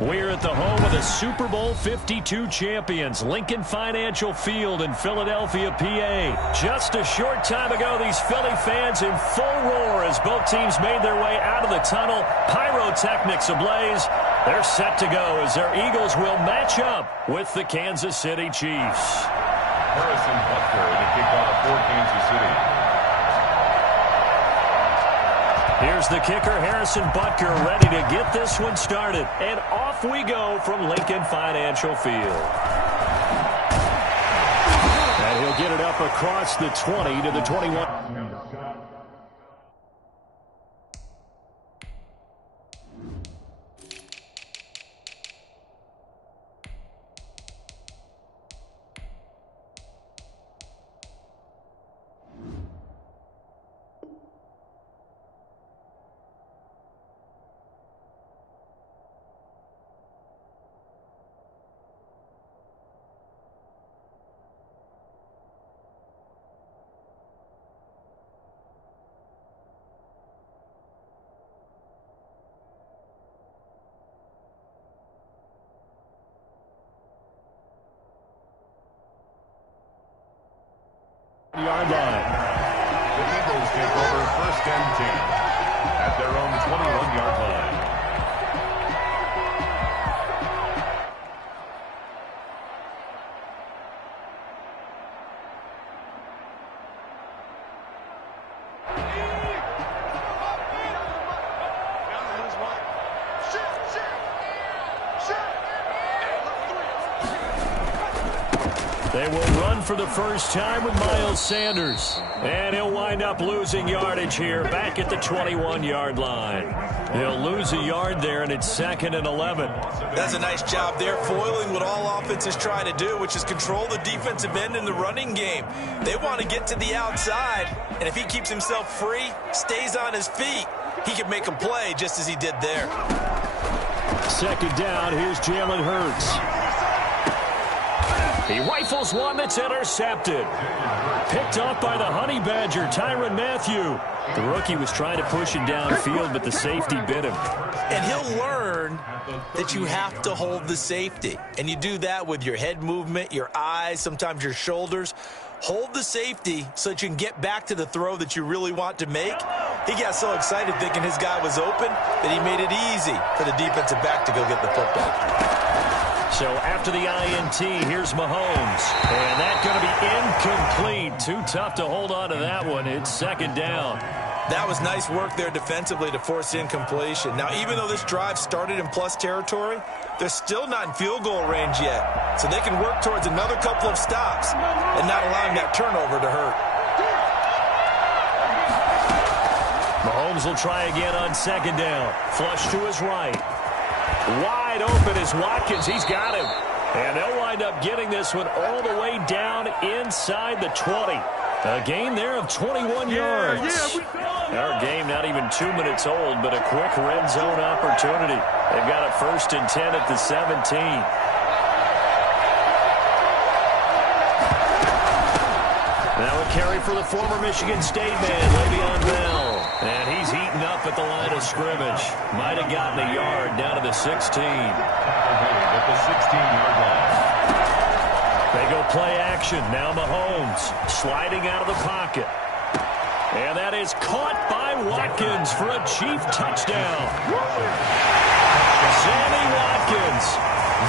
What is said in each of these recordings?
We're at the home of the Super Bowl 52 champions, Lincoln Financial Field in Philadelphia, PA. Just a short time ago, these Philly fans in full roar as both teams made their way out of the tunnel. Pyrotechnics ablaze. They're set to go as their Eagles will match up with the Kansas City Chiefs. Harrison Butker in the kickoff for Kansas City. Here's the kicker, Harrison Butker, ready to get this one started. And off we go from Lincoln Financial Field. And he'll get it up across the 20 to the 21. Yard line. The Eagles take over 1st and 10 at their own 21-yard line. They will run for the first time with Miles Sanders. And he'll wind up losing yardage here back at the 21-yard line. He'll lose a yard there, and it's 2nd and 11. That's a nice job there, foiling what all offenses try to do, which is control the defensive end in the running game. They want to get to the outside, and if he keeps himself free, stays on his feet, he can make a play just as he did there. 2nd down, here's Jalen Hurts. He rifles one that's intercepted. Picked off by the Honey Badger, Tyrann Mathieu. The rookie was trying to push him downfield, but the safety bit him. And he'll learn that you have to hold the safety. And you do that with your head movement, your eyes, sometimes your shoulders. Hold the safety so that you can get back to the throw that you really want to make. He got so excited thinking his guy was open that he made it easy for the defensive back to go get the football. So after the INT, here's Mahomes. And that's going to be incomplete. Too tough to hold on to that one. It's 2nd down. That was nice work there defensively to force incompletion. Now, even though this drive started in plus territory, they're still not in field goal range yet. So they can work towards another couple of stops and not allowing that turnover to hurt. Mahomes will try again on 2nd down. Flush to his right. Wide open is Watkins. He's got him. And they'll wind up getting this one all the way down inside the 20. A gain there of 21 yards. Our game not even 2 minutes old, but a quick red zone opportunity. They've got a 1st and 10 at the 17. Now a carry for the former Michigan State man, Le'Veon Bell. And he's heating up at the line of scrimmage. Might have gotten a yard down to the 16. At the 16-yard line. They go play action. Now Mahomes sliding out of the pocket. And that is caught by Watkins for a Chief touchdown. Sammy Watkins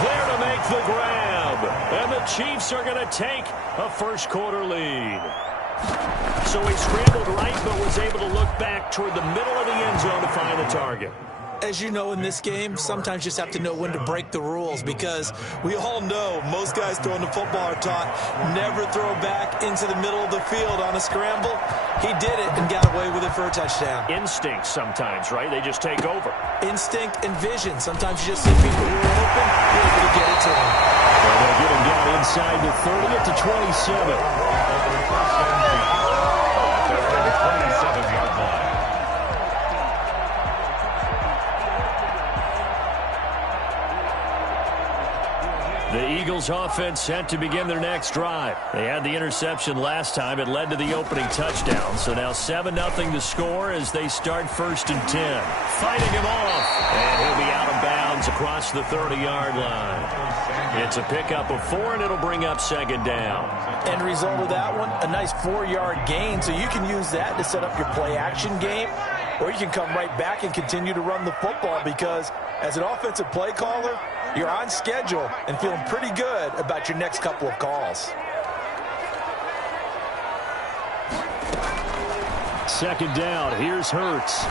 there to make the grab. And the Chiefs are going to take a first-quarter lead. So he scrambled right, but was able to look back toward the middle of the end zone to find the target. As you know, in this game, sometimes you just have to know when to break the rules, because we all know most guys throwing the football are taught never throw back into the middle of the field on a scramble. He did it and got away with it for a touchdown. Instinct sometimes, right? They just take over. Instinct and vision. Sometimes you just see people who are open, you're able to get it to them. And they'll get him down inside the 30 at the 27. The Eagles offense set to begin their next drive. They had the interception last time. It led to the opening touchdown. So now 7-0 to score as they start 1st and 10. Fighting him off. And he'll be out of bounds runs across the 30-yard line. It's a pickup of 4, and it'll bring up second down. End result of that one, a nice 4-yard gain, so you can use that to set up your play-action game, or you can come right back and continue to run the football because as an offensive play caller, you're on schedule and feeling pretty good about your next couple of calls. Second down, here's Hurts.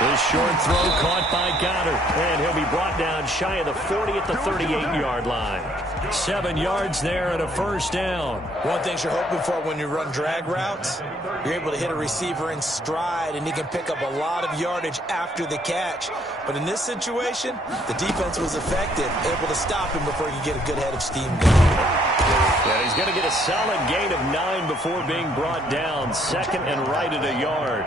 This short throw caught by Goddard, and he'll be brought down shy of the 40 at the 38-yard line. 7 yards there and a first down. One thing you're hoping for when you run drag routes, you're able to hit a receiver in stride, and he can pick up a lot of yardage after the catch. But in this situation, the defense was effective, able to stop him before he could get a good head of steam going. Yeah, he's going to get a solid gain of 9 before being brought down. Second and right at a yard.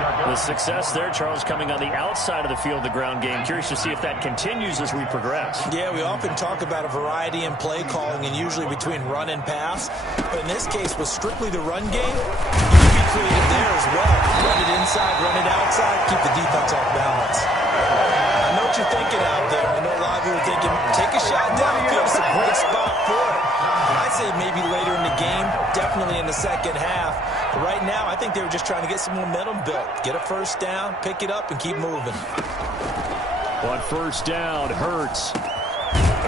The success there, Charles, coming on the outside of the field, the ground game. Curious to see if that continues as we progress. Yeah, we often talk about a variety in play calling and usually between run and pass. But in this case, with strictly the run game, you can be creative there as well. Run it inside, run it outside, keep the defense off balance. I know what you're thinking out there. I know a lot of you are thinking, take a shot downfield. It's a great spot for it. I'd say maybe later in the game, definitely in the second half. But right now, I think they were just trying to get some momentum built. Get a first down, pick it up, and keep moving. On first down, Hurts.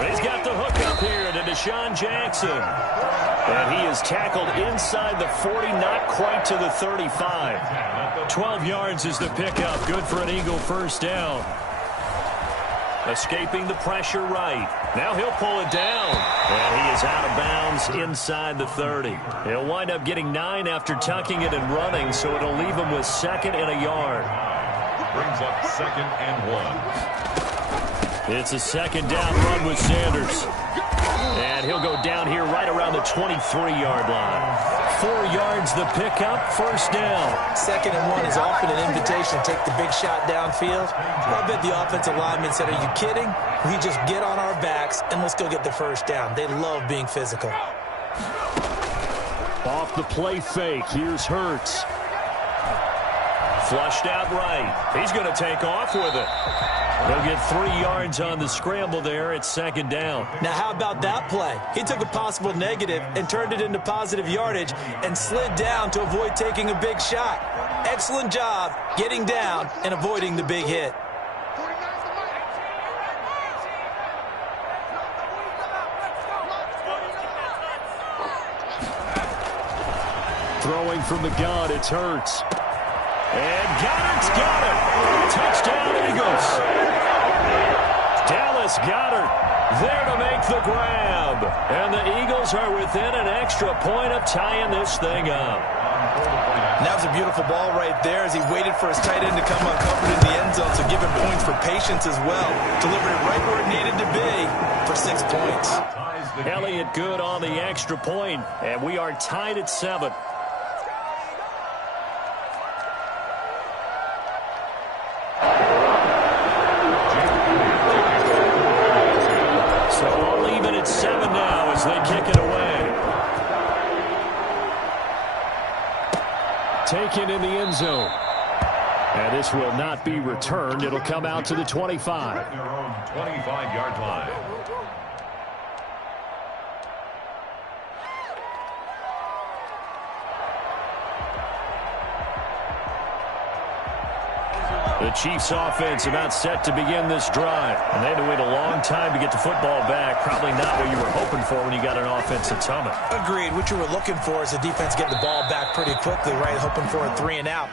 He's got the hook up here to Deshaun Jackson. And he is tackled inside the 40, not quite to the 35. 12 yards is the pickup. Good for an Eagle first down. Escaping the pressure right. Now he'll pull it down. And he is out of bounds inside the 30. He'll wind up getting 9 after tucking it and running, so it'll leave him with second and a yard. Brings up second and 1. It's a second down run with Sanders. And he'll go down here right around the 23-yard line. 4 yards the pickup, first down. Second and 1 is often an invitation to take the big shot downfield. I bet the offensive lineman said, are you kidding? We just get on our backs and let's go get the first down. They love being physical. Off the play fake, here's Hurts. Flushed out right. He's going to take off with it. He'll get 3 yards on the scramble there at second down. Now, how about that play? He took a possible negative and turned it into positive yardage and slid down to avoid taking a big shot. Excellent job getting down and avoiding the big hit. Throwing from the gun, it's Hurts. And Goddard's got it. Touchdown, Eagles. Dallas Goedert there to make the grab. And the Eagles are within an extra point of tying this thing up. And that was a beautiful ball right there as he waited for his tight end to come uncovered in the end zone. So give him points for patience as well. Delivered it right where it needed to be for 6 points. Elliott good on the extra point, and we are tied at 7. Taken in the end zone. And this will not be returned. It'll come out to the 25. Their own 25-yard line. The Chiefs offense about set to begin this drive. And they had to wait a long time to get the football back. Probably not what you were hoping for when you got an offense that's humming. Agreed. What you were looking for is the defense getting the ball back pretty quickly, right? Hoping for a 3 and out.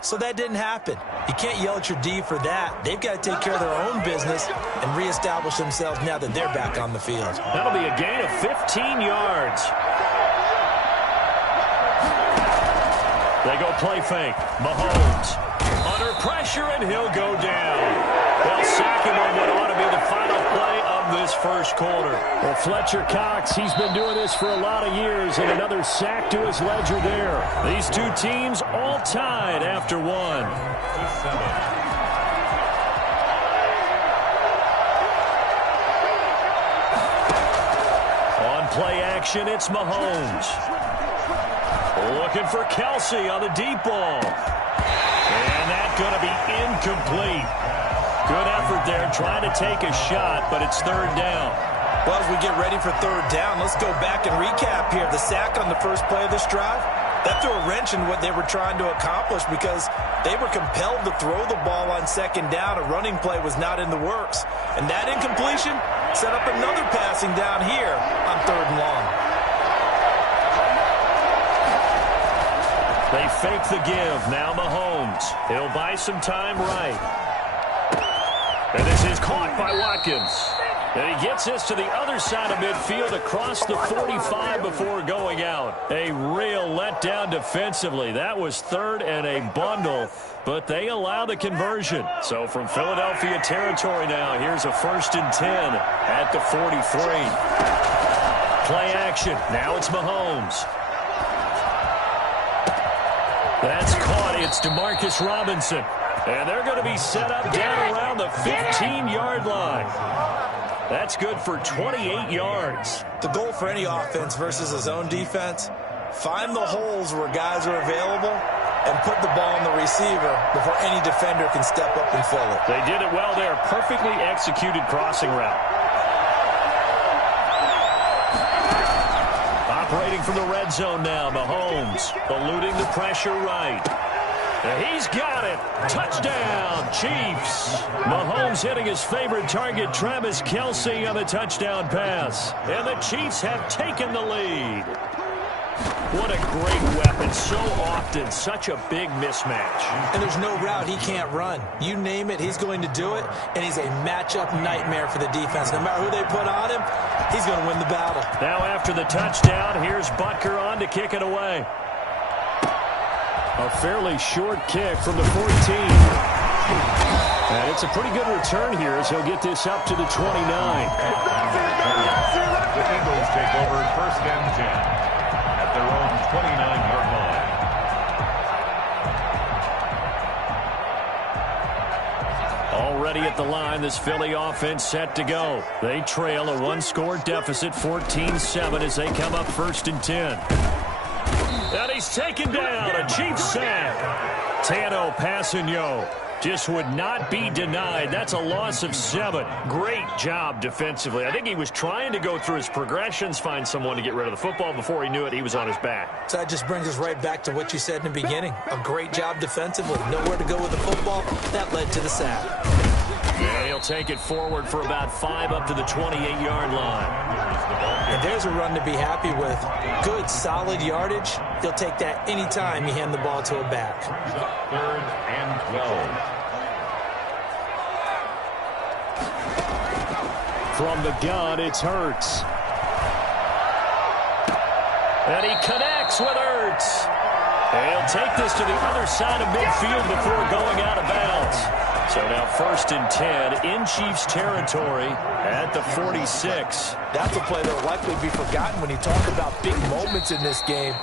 So that didn't happen. You can't yell at your D for that. They've got to take care of their own business and reestablish themselves now that they're back on the field. That'll be a gain of 15 yards. They go play fake. Mahomes under pressure, and he'll go down. They'll sack him on what ought to be the final play of this first quarter. Well, Fletcher Cox, he's been doing this for a lot of years, and another sack to his ledger there. These two teams all tied after 1. On play action, it's Mahomes. Looking for Kelsey on the deep ball. And that's going to be incomplete. Good effort there, trying to take a shot, but it's third down. Well, as we get ready for third down, let's go back and recap here. The sack on the first play of this drive, that threw a wrench in what they were trying to accomplish because they were compelled to throw the ball on second down. A running play was not in the works. And that incompletion set up another passing down here on third and long. They fake the give. Now Mahomes. He'll buy some time right. And this is caught by Watkins. And he gets this to the other side of midfield across the 45 before going out. A real letdown defensively. That was third and a bundle, but they allow the conversion. So from Philadelphia territory now, here's a 1st and 10 at the 43. Play action. Now it's Mahomes. That's caught. It's Demarcus Robinson. And they're going to be set up down around the 15-yard line. That's good for 28 yards. The goal for any offense versus a zone defense, find the holes where guys are available and put the ball on the receiver before any defender can step up and fill it. They did it well there. Perfectly executed crossing route. Operating from the red zone now, Mahomes eluding the pressure right. He's got it. Touchdown, Chiefs. Mahomes hitting his favorite target, Travis Kelce, on the touchdown pass. And the Chiefs have taken the lead. What a great weapon. So often, such a big mismatch. And there's no route he can't run. You name it, he's going to do it. And he's a matchup nightmare for the defense. No matter who they put on him, he's going to win the battle. Now after the touchdown, here's Butker on to kick it away. A fairly short kick from the 14. And it's a pretty good return here as he'll get this up to the 29. The Eagles take over 1st and 10 at their own 29-yard line. Already at the line, this Philly offense set to go. They trail a one-score deficit, 14-7, as they come up 1st and 10. And he's taken down, a Chiefs sack. Tano Passanio just would not be denied. That's a loss of 7. Great job defensively. I think he was trying to go through his progressions, find someone to get rid of the football. Before he knew it, he was on his back. So that just brings us right back to what you said in the beginning. A great job defensively. Nowhere to go with the football. That led to the sack. Yeah, he'll take it forward for about 5 up to the 28-yard line. And there's a run to be happy with. Good, solid yardage. He'll take that anytime you hand the ball to a back. 3rd and 12. From the gun, it's Hurts. And he connects with Hurts. And he'll take this to the other side of midfield before going out of bounds. So now 1st and 10 in Chiefs territory at the 46. That's a play that will likely be forgotten when you talk about big moments in this game.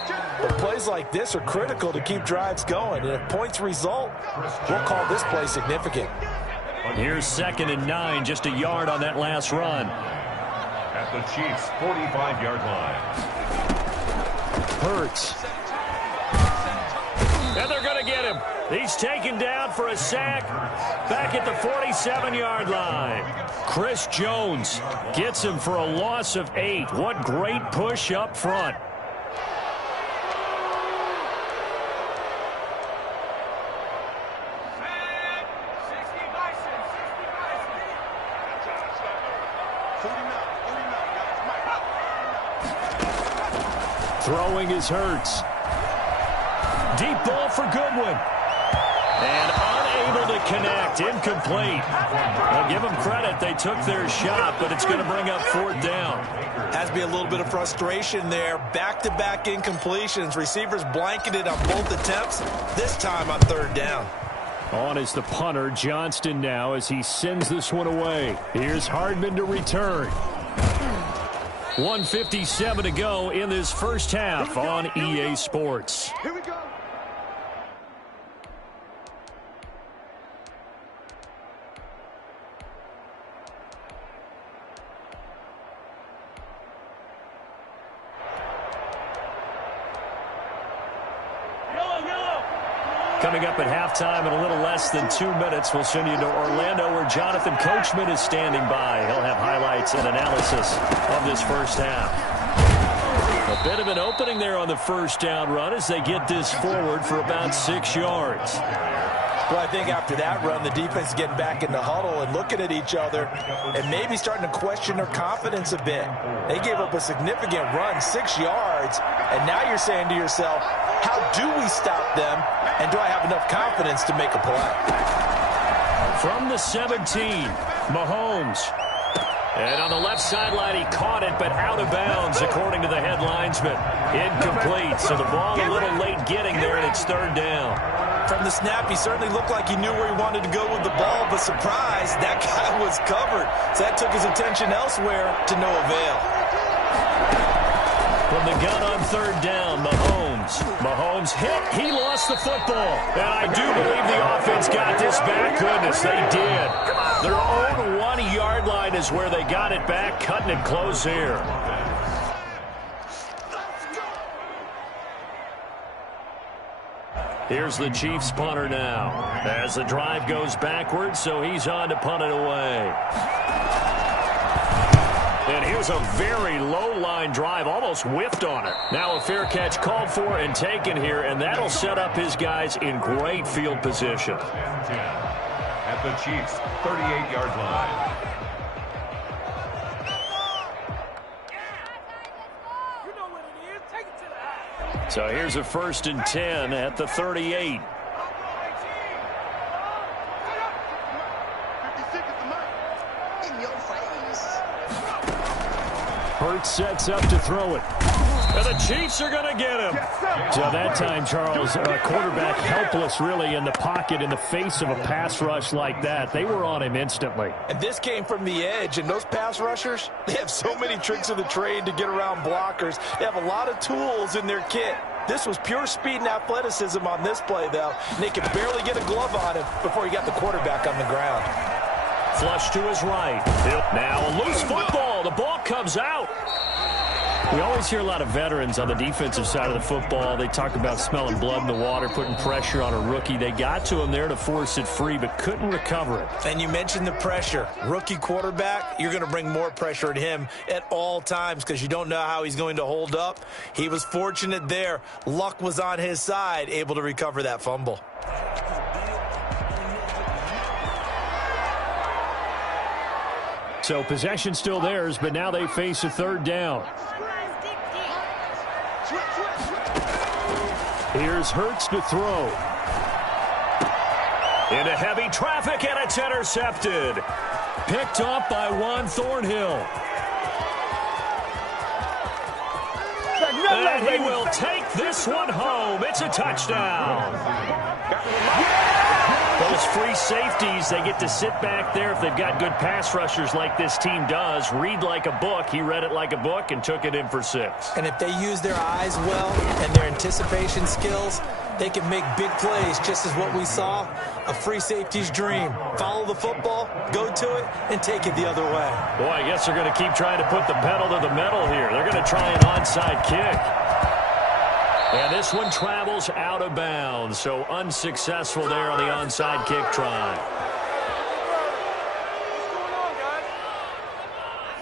But plays like this are critical to keep drives going. And if points result, we'll call this play significant. Here's 2nd and 9, just a yard on that last run. At the Chiefs' 45-yard line. Hurts. And they're going to get him. He's taken down for a sack back at the 47-yard line. Chris Jones gets him for a loss of 8. What great push up front. Throwing is Hurts. Deep ball for Goodwin. And unable to connect. Incomplete. I'll give them credit. They took their shot, but it's going to bring up 4th down. Has to be a little bit of frustration there. Back-to-back incompletions. Receivers blanketed on both attempts. This time on 3rd down. On is the punter, Johnston, now as he sends this one away. Here's Hardman to return. 1:57 to go in this first half on EA Sports. Here we go. Coming up at halftime in a little less than 2 minutes, we'll send you to Orlando where Jonathan Coachman is standing by. He'll have highlights and analysis of this first half. A bit of an opening there on the first down run as they get this forward for about 6 yards. Well, I think after that run, the defense is getting back in the huddle and looking at each other and maybe starting to question their confidence a bit. They gave up a significant run, 6 yards, and now you're saying to yourself, how do we stop them, and do I have enough confidence to make a play? From the 17, Mahomes. And on the left sideline, he caught it, but out of bounds, according to the head linesman. Incomplete, so the ball a little late getting there, and it's third down. From the snap, he certainly looked like he knew where he wanted to go with the ball, but surprise, that guy was covered. So that took his attention elsewhere to no avail. From the gun on third down, Mahomes hit. He lost the football. And I do believe the offense got this back. Goodness, they did. Their own 1-yard line is where they got it back, cutting it close here. Here's the Chiefs punter now as the drive goes backwards, so he's on to punt it away. And here's a very low-line drive, almost whiffed on it. Now a fair catch called for and taken here, and that'll set up his guys in great field position. 10-10 at the Chiefs' 38-yard line. So here's a 1st and 10 at the 38. Hurts sets up to throw it. And the Chiefs are going to get him. So that time, Charles, quarterback helpless really in the pocket in the face of a pass rush like that. They were on him instantly. And this came from the edge, and those pass rushers, they have so many tricks of the trade to get around blockers. They have a lot of tools in their kit. This was pure speed and athleticism on this play, though. And they could barely get a glove on him before he got the quarterback on the ground. Flush to his right. Now a loose football. The ball comes out. We always hear a lot of veterans on the defensive side of the football. They talk about smelling blood in the water, putting pressure on a rookie. They got to him there to force it free, but couldn't recover it. And you mentioned the pressure. Rookie quarterback, you're going to bring more pressure at him at all times because you don't know how he's going to hold up. He was fortunate there. Luck was on his side, able to recover that fumble. So possession still theirs, but now they face a third down. Here's Hurts to throw. Into heavy traffic, and it's intercepted. Picked off by Juan Thornhill. And he will take this one home. It's a touchdown. Those free safeties, they get to sit back there if they've got good pass rushers like this team does. Read like a book. He read it like a book and took it in for 6. And if they use their eyes well and their anticipation skills, they can make big plays, just as what we saw, a free safety's dream. Follow the football, go to it, and take it the other way. Boy, I guess they're going to keep trying to put the pedal to the metal here. They're going to try an onside kick. And this one travels out of bounds, so unsuccessful there on the onside kick try.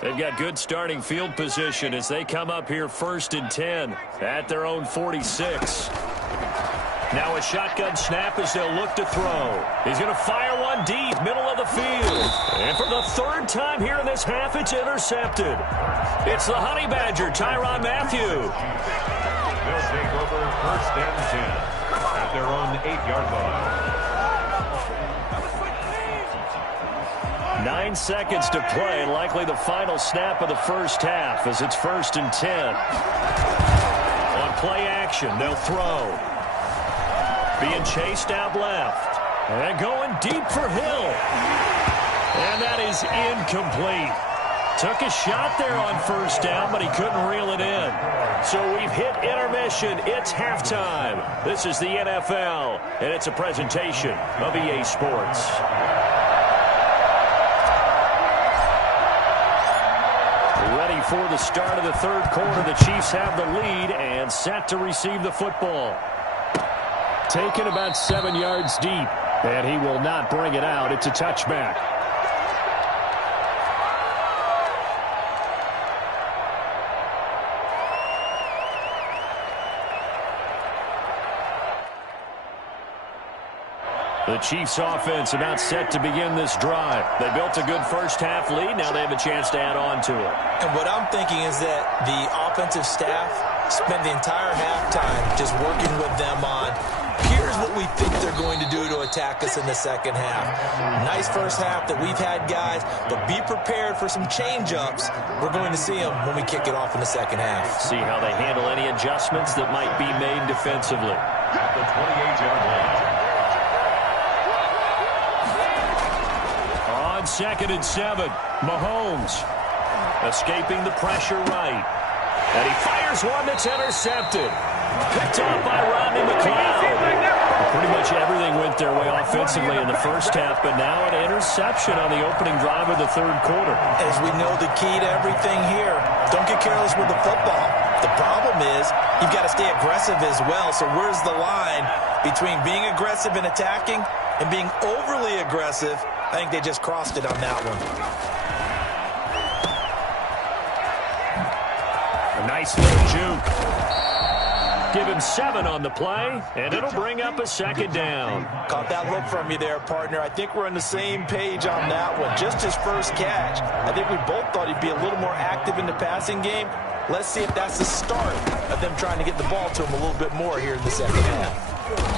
They've got good starting field position as they come up here 1st and 10 at their own 46. Now a shotgun snap as they'll look to throw. He's going to fire one deep, middle of the field. And for the 3rd time here in this half, it's intercepted. It's the Honey Badger, Tyrann Mathieu. They'll take over 1st and 10 at their own 8-yard line. 9 seconds to play, likely the final snap of the first half as it's 1st and 10. On play action, they'll throw. Being chased out left. And going deep for Hill. And that is incomplete. Took a shot there on 1st down, but he couldn't reel it in. So we've hit intermission. It's halftime. This is the NFL, and it's a presentation of EA Sports. Ready for the start of the 3rd quarter. The Chiefs have the lead and set to receive the football. taken about 7 yards deep. And he will not bring it out. It's a touchback. The Chiefs offense about set to begin this drive. They built a good first-half lead. Now they have a chance to add on to it. And what I'm thinking is that the offensive staff spent the entire halftime just working with them on, here's what we think they're going to do to attack us in the second half. Nice first half that we've had, guys, but be prepared for some change-ups. We're going to see them when we kick it off in the second half. See how they handle any adjustments that might be made defensively. At the 28-yard line. On 2nd and 7, Mahomes escaping the pressure right. And he fires one that's intercepted. Picked off by Rodney McLeod. Pretty much everything went their way offensively in the first half, but now an interception on the opening drive of the third quarter. As we know, the key to everything here, don't get careless with the football. The problem is you've got to stay aggressive as well. So where's the line between being aggressive and attacking and being overly aggressive? I think they just crossed it on that one. A nice little juke. Give him 7 on the play, and it'll bring up a second down. Caught that look from you there, partner. I think we're on the same page on that one. Just his first catch. I think we both thought he'd be a little more active in the passing game. Let's see if that's the start of them trying to get the ball to him a little bit more here in the second half.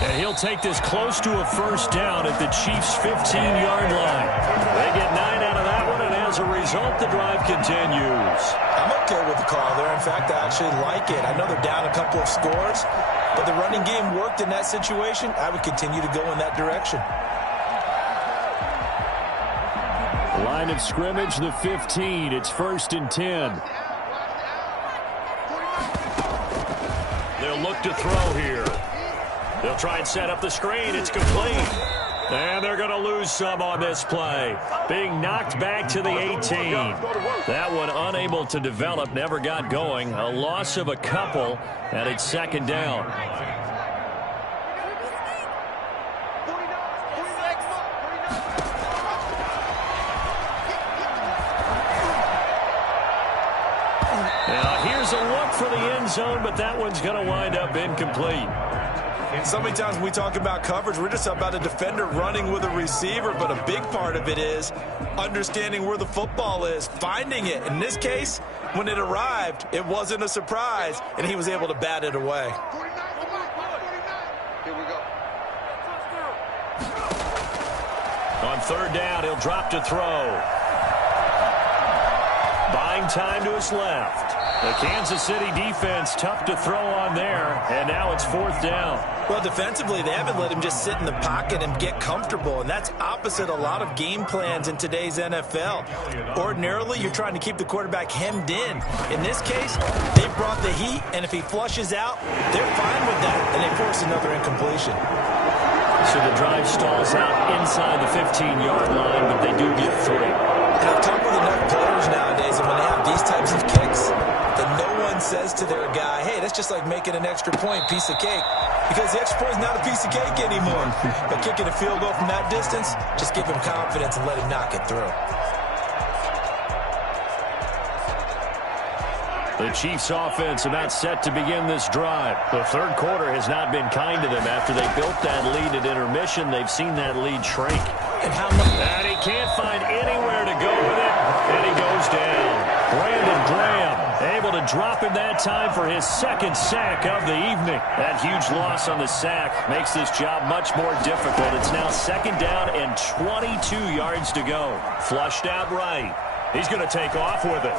And he'll take this close to a first down at the Chiefs' 15-yard line. They get 9 out of that one, and as a result, the drive continues. I'm okay with the call there. In fact, I actually like it. I know they're down a couple of scores, but the running game worked in that situation. I would continue to go in that direction. Line of scrimmage, the 15. It's 1st and 10. They'll look to throw here. They'll try and set up the screen. It's complete. And they're going to lose some on this play. Being knocked back to the 18. That one unable to develop, never got going. A loss of a couple, and it's second down. Now, here's a look for the end zone, but that one's going to wind up incomplete. So many times when we talk about coverage, we're just about a defender running with a receiver, but a big part of it is understanding where the football is, finding it. In this case, when it arrived, it wasn't a surprise, and he was able to bat it away. Here we go. On 3rd down, he'll drop to throw. Buying time to his left. The Kansas City defense tough to throw on there, and now it's 4th down. Well, defensively, they haven't let him just sit in the pocket and get comfortable, and that's opposite a lot of game plans in today's NFL. Ordinarily, you're trying to keep the quarterback hemmed in. In this case, they brought the heat, and if he flushes out, they're fine with that, and they force another incompletion. So the drive stalls out inside the 15-yard line, but they do get 3. And I've talked with enough players nowadays, and when they have these types of kicks, then no one says to their guy, hey, that's just like making an extra point, piece of cake. Because the extra point is not a piece of cake anymore. But kicking a field goal from that distance, just give him confidence and let him knock it through. The Chiefs offense about set to begin this drive. The third quarter has not been kind to them. After they built that lead at intermission, they've seen that lead shrink. And he can't find anywhere to go with it, and he goes down. Brandon Graham able to drop him that time for his 2nd sack of the evening. That huge loss on the sack makes this job much more difficult. It's now 2nd down and 22 yards to go. Flushed out right. He's going to take off with it.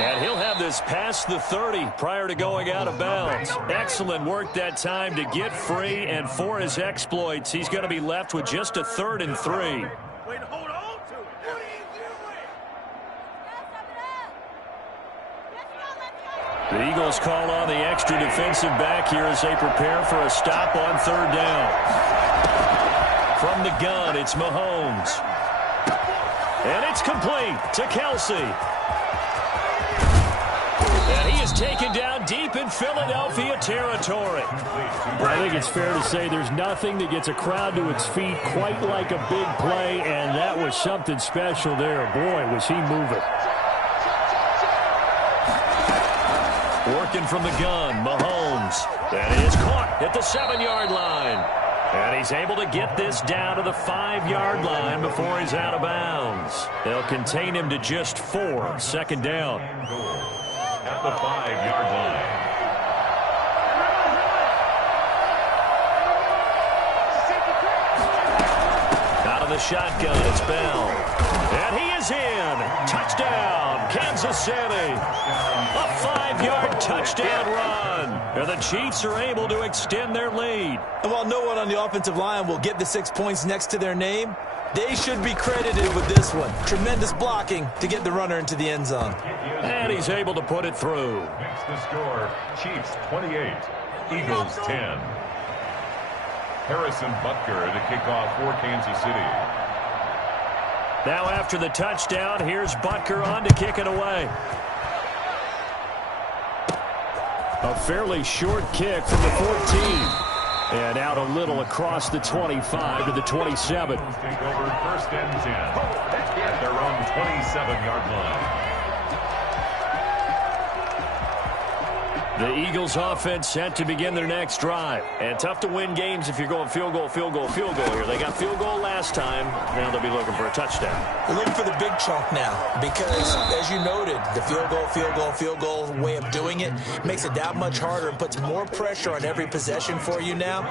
And he'll have this past the 30 prior to going out of bounds. Excellent work that time to get free, and for his exploits, he's going to be left with just a 3rd and 3. Wait, hold on to it. What are you doing? The Eagles call on the extra defensive back here as they prepare for a stop on 3rd down. From the gun, it's Mahomes. And it's complete to Kelsey. And he is taken down deep in Philadelphia territory. I think it's fair to say there's nothing that gets a crowd to its feet quite like a big play, and that was something special there. Boy, was he moving. Working from the gun, Mahomes. That is caught at the 7-yard line. And he's able to get this down to the 5-yard line before he's out of bounds. They'll contain him to just 4. Second down. At the 5-yard line. Out of the shotgun, it's Bell. And he is in. Touchdown, Kansas City. A 5-yard touchdown run. And the Chiefs are able to extend their lead. And while no one on the offensive line will get the 6 points next to their name, they should be credited with this one. Tremendous blocking to get the runner into the end zone. And he's able to put it through. Makes the score Chiefs 28, Eagles 10. Harrison Butker to kick off for Kansas City. Now after the touchdown, here's Butker on to kick it away. A fairly short kick from the 14. And out a little across the 25 to the 27. Take over first and 10 at their own 27-yard line. The Eagles offense set to begin their next drive. And tough to win games if you're going field goal, field goal, field goal here. They got field goal last time. Now they'll be looking for a touchdown. They're looking for the big chunk now because, as you noted, the field goal way of doing it makes it that much harder and puts more pressure on every possession for you now.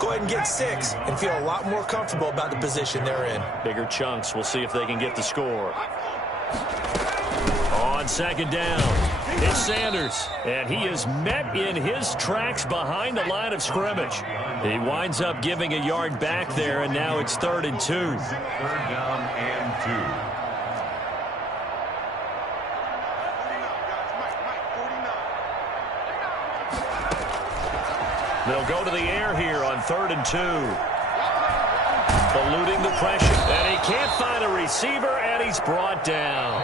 Go ahead and get 6 and feel a lot more comfortable about the position they're in. Bigger chunks. We'll see if they can get the score. On second down, it's Sanders, and he is met in his tracks behind the line of scrimmage. He winds up giving a yard back there, and now it's 3rd and 2. 3rd down and 2. They'll go to the air here on 3rd and 2. Eluding the pressure, and he can't find a receiver, and he's brought down.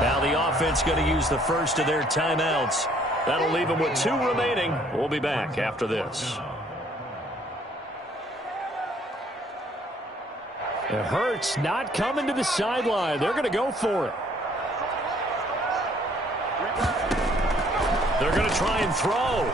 Now the offense going to use the first of their timeouts. That'll leave them with 2 remaining. We'll be back after this. It hurts not coming to the sideline. They're going to go for it. They're going to try and throw.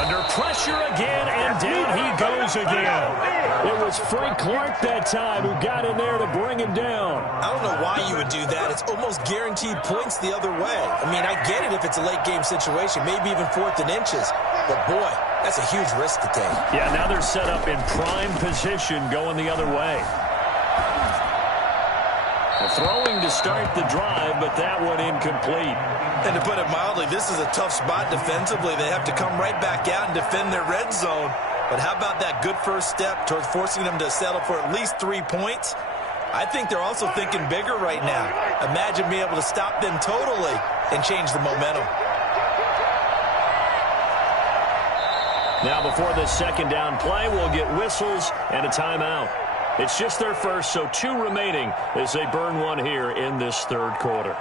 Under pressure again, and down he goes again. It was Frank Clark that time who got in there to bring him down. I don't know why you would do that. It's almost guaranteed points the other way. I mean, I get it if it's a late game situation, maybe even 4th and inches. But, boy, that's a huge risk to take. Yeah, now they're set up in prime position going the other way. Throwing to start the drive, but that one incomplete. And to put it mildly, this is a tough spot defensively. They have to come right back out and defend their red zone. But how about that good first step towards forcing them to settle for at least 3 points? I think they're also thinking bigger right now. Imagine being able to stop them totally and change the momentum. Now before this second down play, we'll get whistles and a timeout. It's just their first, so 2 remaining as they burn one here in this 3rd quarter.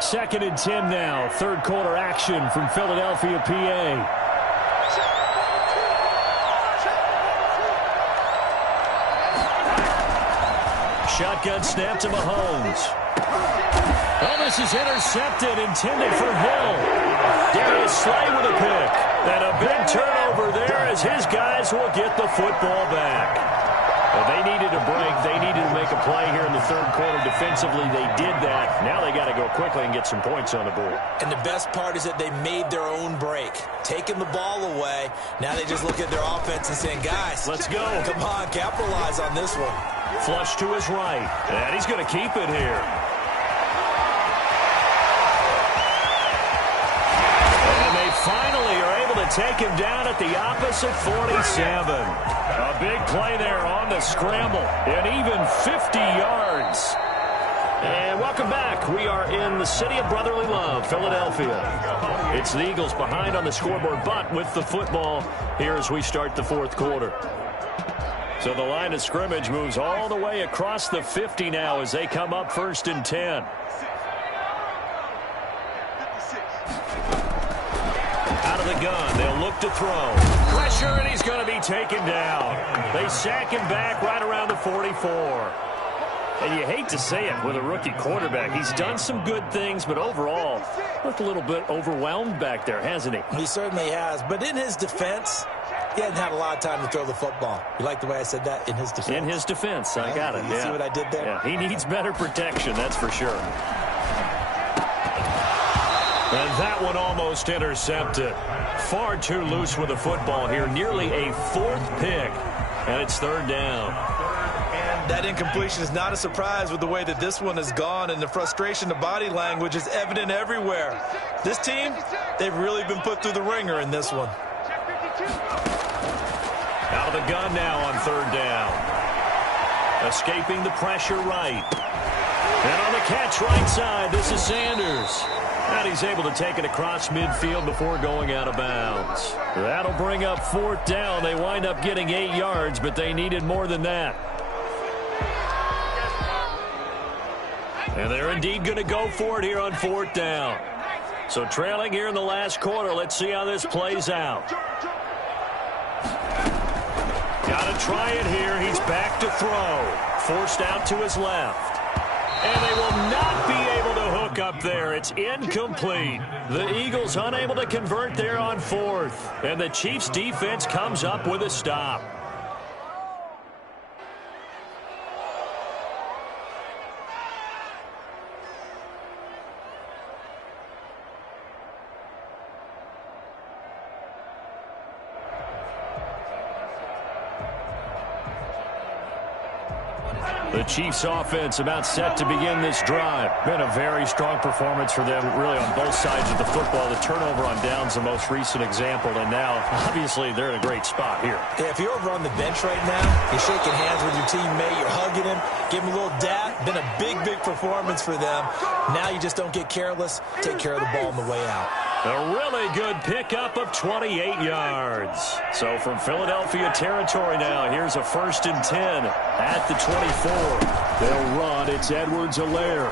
Second and 10 now. 3rd quarter action from Philadelphia, PA. Shotgun snap to Mahomes. Oh, this is intercepted, intended for Hill. Darius Slay with a pick. And a big turnover there as his guys will get the football back. Well, they needed a break. They needed to make a play here in the 3rd quarter. Defensively, they did that. Now they got to go quickly and get some points on the board. And the best part is that they made their own break. Taking the ball away. Now they just look at their offense and saying, guys, let's go. Come on, capitalize on this one. Flush to his right. And he's going to keep it here. And they finally are able to take him down at the opposite 47. A big play there on the scramble. And even 50 yards. And welcome back. We are in the city of brotherly love, Philadelphia. It's the Eagles behind on the scoreboard, but with the football here as we start the fourth quarter. So the line of scrimmage moves all the way across the 50 now as they come up 1st and 10. Out of the gun, they'll look to throw. Pressure, and he's going to be taken down. They sack him back right around the 44. And you hate to say it with a rookie quarterback. He's done some good things, but overall, looked a little bit overwhelmed back there, hasn't he? He certainly has. But in his defense, he hasn't had a lot of time to throw the football. You like the way I said that? In his defense. In his defense. I got it. You see what I did there? Yeah, he needs better protection, that's for sure. And that one almost intercepted. Far too loose with the football here. Nearly a 4th pick. And it's 3rd down. That incompletion is not a surprise with the way that this one has gone, and the frustration, the body language is evident everywhere. This team, they've really been put through the ringer in this one. Out of the gun now on 3rd down. Escaping the pressure right. And on the catch right side, this is Sanders. And he's able to take it across midfield before going out of bounds. That'll bring up 4th down. They wind up getting 8 yards, but they needed more than that. And they're indeed going to go for it here on 4th down. So trailing here in the last quarter. Let's see how this plays out. Got to try it here. He's back to throw. Forced out to his left. And they will not be able to hook up there. It's incomplete. The Eagles unable to convert there on 4th. And the Chiefs defense comes up with a stop. The Chiefs offense about set to begin this drive. Been a very strong performance for them, really, on both sides of the football. The turnover on downs, the most recent example, and now, obviously, they're in a great spot here. Yeah, if you're over on the bench right now, you're shaking hands with your teammate, you're hugging him, give him a little dap. Been a big, big performance for them. Now you just don't get careless. Take care of the ball on the way out. A really good pickup of 28 yards. So from Philadelphia territory now, here's a 1st and 10 at the 24. They'll run. It's Edwards-Helaire.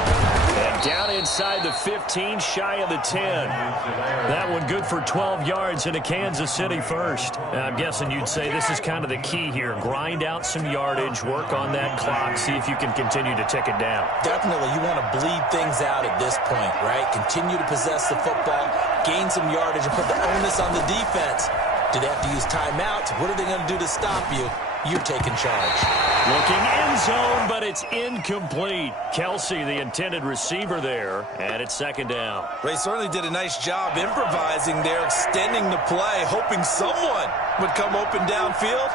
And down inside the 15, shy of the 10. That one good for 12 yards into Kansas City first. And I'm guessing you'd say this is kind of the key here. Grind out some yardage, work on that clock, see if you can continue to tick it down. Definitely, you want to bleed things out at this point, right? Continue to possess the football, gain some yardage, and put the onus on the defense. Do they have to use timeouts? What are they going to do to stop you? You're taking charge. Looking end zone, but it's incomplete. Kelsey, the intended receiver there, and it's 2nd down. They certainly did a nice job improvising there, extending the play, hoping someone would come open downfield,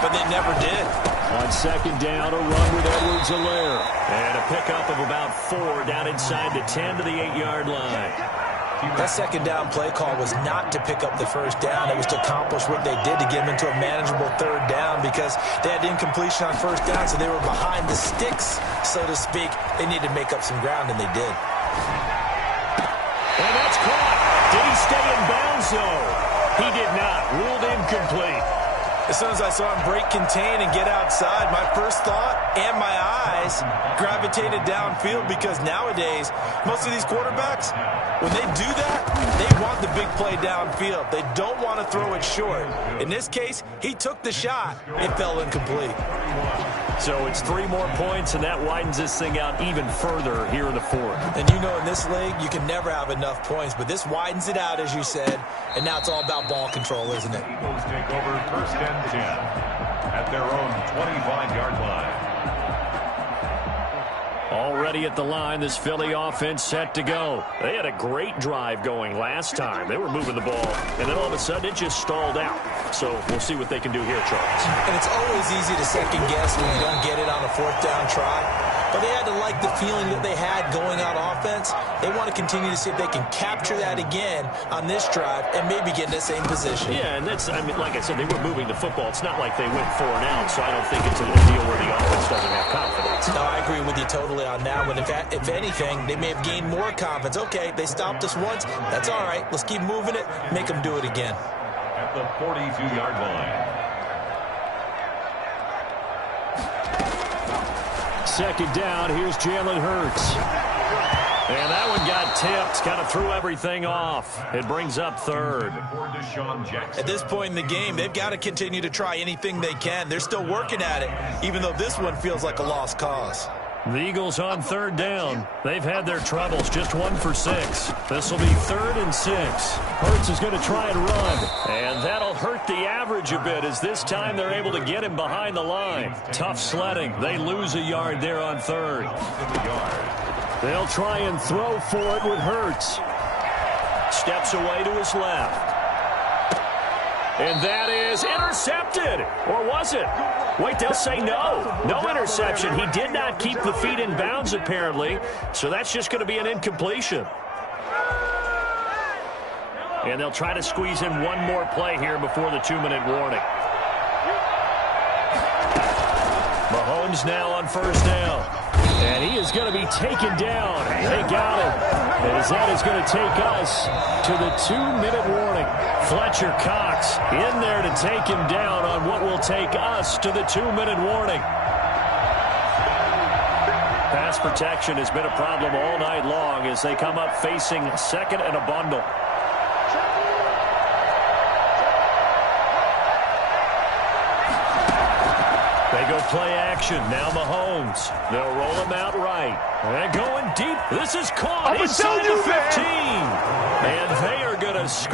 but they never did. On 2nd down, a run with Edwards-Helaire. And a pickup of about 4 down inside the 10 to the 8-yard line. That 2nd down play call was not to pick up the 1st down. It was to accomplish what they did to get them into a manageable 3rd down because they had incompletion on 1st down, so they were behind the sticks, so to speak. They needed to make up some ground, and they did. And that's caught. Did he stay in bounds, though? He did not. Ruled incomplete. As soon as I saw him break contain and get outside, my first thought and my eyes gravitated downfield because nowadays, most of these quarterbacks, when they do that, they want the big play downfield. They don't want to throw it short. In this case, he took the shot. It fell incomplete. So it's 3 more points, and that widens this thing out even further here in the 4th. And you know in this league, you can never have enough points, but this widens it out, as you said, and now it's all about ball control, isn't it? Eagles take over 1st and 10 at their own 25-yard line. Already at the line, this Philly offense set to go. They had a great drive going last time. They were moving the ball, and then all of a sudden it just stalled out. So we'll see what they can do here, Charles. And it's always easy to second guess when you don't get it on a 4th down try. but they had to like the feeling that they had going on offense. They want to continue to see if they can capture that again on this drive and maybe get in the same position. Yeah, and that's, I mean, like I said, they were moving the football. It's not like they went 4 and out, so I don't think it's a deal where the offense doesn't have confidence. No, I agree with you totally on that one. If anything, they may have gained more confidence. Okay, they stopped us once. That's all right. Let's keep moving it. Make them do it again. At the 42-yard line. Second down, here's Jalen Hurts. And that one got tipped, kind of threw everything off. It brings up third. At this point in the game, they've got to continue to try anything they can. They're still working at it, even though this one feels like a lost cause. The Eagles on third down. They've had their troubles, just 1 for 6. This will be 3rd and 6. Hurts is going to try and run. And that'll hurt the average a bit as this time they're able to get him behind the line. Tough sledding. They lose a yard there on 3rd. They'll try and throw for it with Hurts. Steps away to his left. And that is intercepted. Or was it? Wait, they'll say no. No interception. He did not keep the feet in bounds, apparently. So that's just going to be an incompletion. And they'll try to squeeze in one more play here before the 2-minute warning. Mahomes now on first down. And he is going to be taken down. They got him. As that is going to take us to the 2-minute warning. Fletcher Cox in there to take him down on what will take us to the 2-minute warning. Pass protection has been a problem all night long as they come up facing 2nd and a bundle. They go play action. Now Mahomes. They'll roll him out right. And going deep. This is caught inside the 15. And they are going to score.